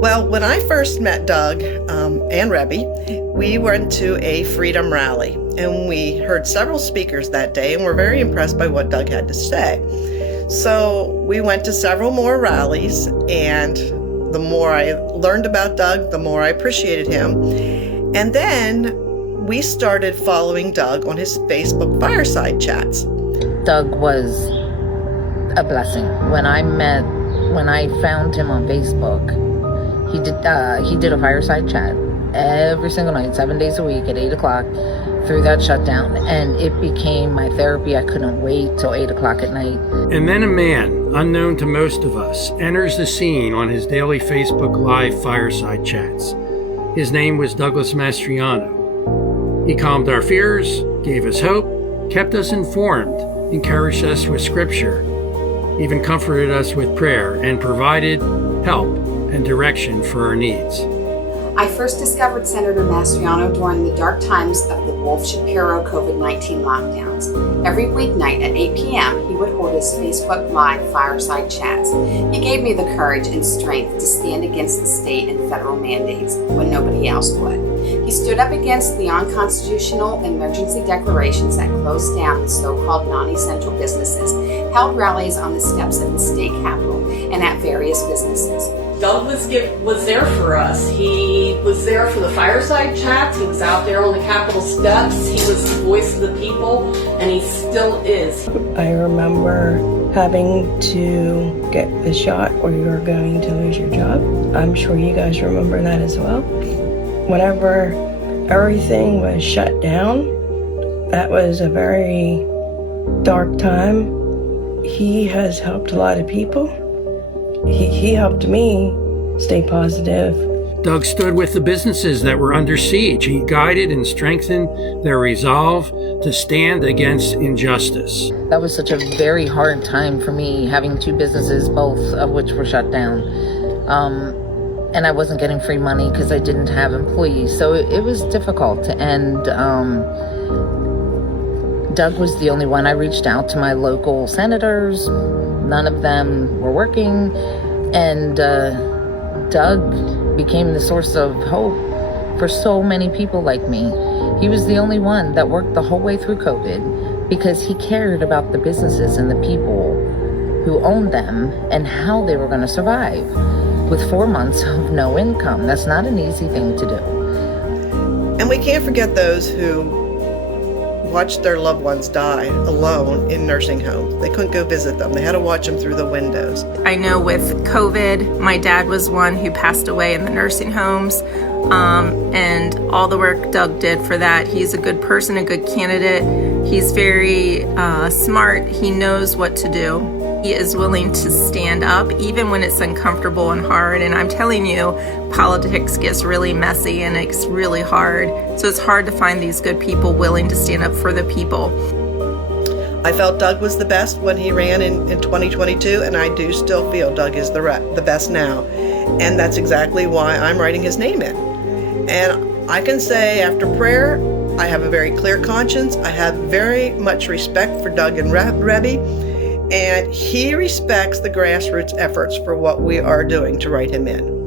Well, when I first met Doug and Rebby, we went to a freedom rally, and we heard several speakers that day and were very impressed by what Doug had to say. So we went to several more rallies, and the more I learned about Doug, the more I appreciated him. And then we started following Doug on his Facebook fireside chats. Doug was a blessing. When I found him on Facebook, he did a fireside chat every single night, 7 days a week at 8 o'clock through that shutdown. And it became my therapy. I couldn't wait till 8 o'clock at night. And then a man, unknown to most of us, enters the scene on his daily Facebook Live fireside chats. His name was Douglas Mastriano. He calmed our fears, gave us hope, kept us informed, encouraged us with scripture, even comforted us with prayer, and provided help and direction for our needs. I first discovered Senator Mastriano during the dark times of the Wolf-Shapiro COVID-19 lockdowns. Every weeknight at 8 p.m., he would hold his Facebook Live fireside chats. He gave me the courage and strength to stand against the state and federal mandates when nobody else would. He stood up against the unconstitutional emergency declarations that closed down the so-called non-essential businesses, held rallies on the steps of the state capitol, and at various businesses. Doug was there for us. He was there for the fireside chats. He was out there on the Capitol steps. He was the voice of the people, and he still is. I remember having to get the shot or you were going to lose your job. I'm sure you guys remember that as well. Whenever everything was shut down, that was a very dark time. He has helped a lot of people. He helped me stay positive. Doug stood with the businesses that were under siege. He guided and strengthened their resolve to stand against injustice. That was such a very hard time for me, having two businesses, both of which were shut down. And I wasn't getting free money because I didn't have employees. So it was difficult. And Doug was the only one. I reached out to my local senators. None of them were working. And Doug became the source of hope for so many people like me. He was the only one that worked the whole way through COVID because he cared about the businesses and the people who owned them and how they were going to survive with 4 months of no income. That's not an easy thing to do. And we can't forget those who watched their loved ones die alone in nursing homes. They couldn't go visit them. They had to watch them through the windows. I know with COVID, my dad was one who passed away in the nursing homes. And all the work Doug did for that. He's a good person, a good candidate. He's very smart. He knows what to do. He is willing to stand up even when it's uncomfortable and hard. And I'm telling you, politics gets really messy and it's really hard. So it's hard to find these good people willing to stand up for the people. I felt Doug was the best when he ran in 2022, and I do still feel Doug is the best now. And that's exactly why I'm writing his name in. And I can say after prayer, I have a very clear conscience. I have very much respect for Doug and Rebby. And he respects the grassroots efforts for what we are doing to write him in.